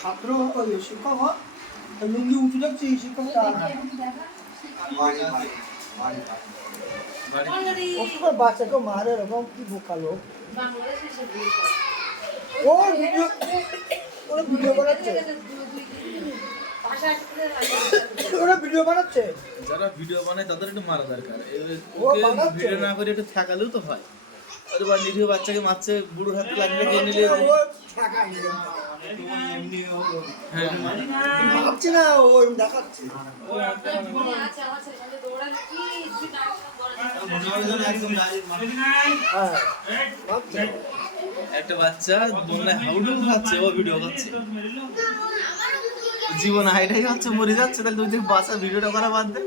ছাত্র ওই শিক্ষক হয় লুঙ্গি উঁচু দেখছি শিক্ষকটা ওর বাচ্চাকে মারে এরকম কি বোকালো ও ভিডিও ওরা ভিডিও বানাচ্ছে ওরা ভিডিও বানাচ্ছে যারা ভিডিও বানায় তাদের একটু মারা দরকার ভিডিও না করে একটু ঠেকালেও তো হয় অথবা নিরীহ বাচ্চাকে মারছে বুড়োর হাতে লাগলে কে নিলে ভাবছি না ও দেখাচ্ছে একটা বাচ্চা বন্যায় হাউডু খাচ্ছে ও ভিডিও করছে জীবন হাইটাই হচ্ছে মরে যাচ্ছে তাহলে তুই বাচ্চা ভিডিওটা করা বাদ দে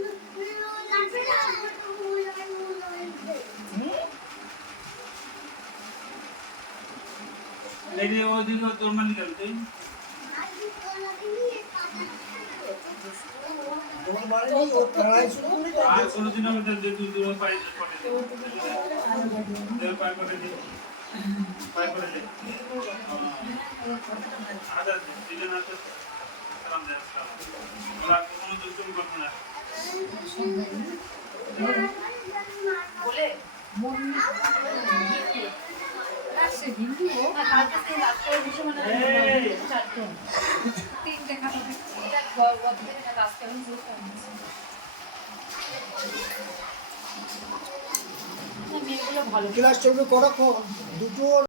लेकिन वो दिन तो मन निकलते ही आज सुनो दिन में दे दूर पाई दे पाई कर दे आधा दिन ना तो आराम दे और कोनो दुष्टुम करते ना बोले हिंदू हो कालके से रात को विषय में चाटो तीन देखा तो बहुत दिन का रास्ते में जो ना मेरे को भाলো ক্লাস চলবে করা দুটো